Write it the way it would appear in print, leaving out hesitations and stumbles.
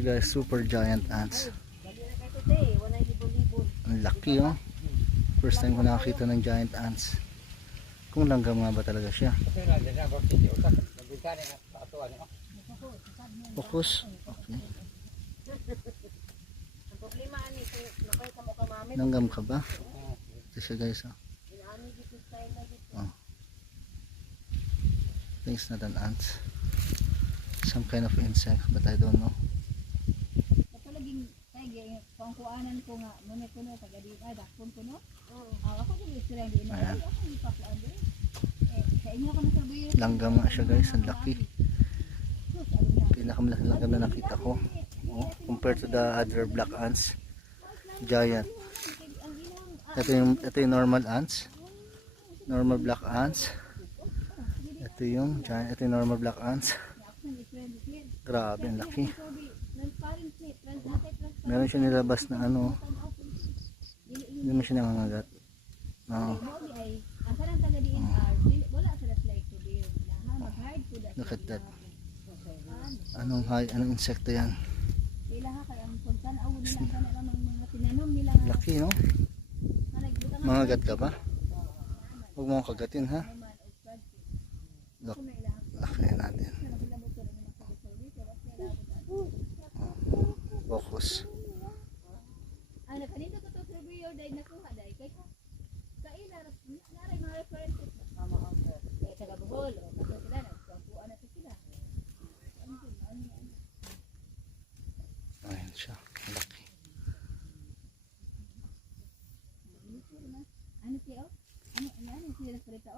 Guys, super giant ants. Ang laki oh. First time ko nakakita ng giant ants. Kung langgam nga ba talaga siya. Focus. Okay. Langgam ka ba? Ito siya guys oh. Oh. Things not an ants. Some kind of insect but I don't know. Kung kuanan ko nga muna ko no pagadi ay dakpon ko no. Ako din isira din no. Ako ni pakuan din. Sa inyo ko na sabi. Langgam nga siya guys, ang laki. Pinakamalaki langgam na nakita ko. Oh, compared to the other black ants. Giant. Ito yung normal ants. Normal black ants. Ito yung giant, ito yung normal black ants. Grabe, ang laki. Meron siya nilabas na ano. Hindi mo siya nangangagat. No. Look at that. Anong insekto yan? Laki no? Mangagat ka ba? Huwag mo kagatin ha? Look. Laki natin. Focus. Ano kanito ko to review dai nakuha dai kay kaila naray mga references eh taga Bohol o kasi sila nagkuha na sila. Ayan siya, laki. Ano siya? Ano sila sa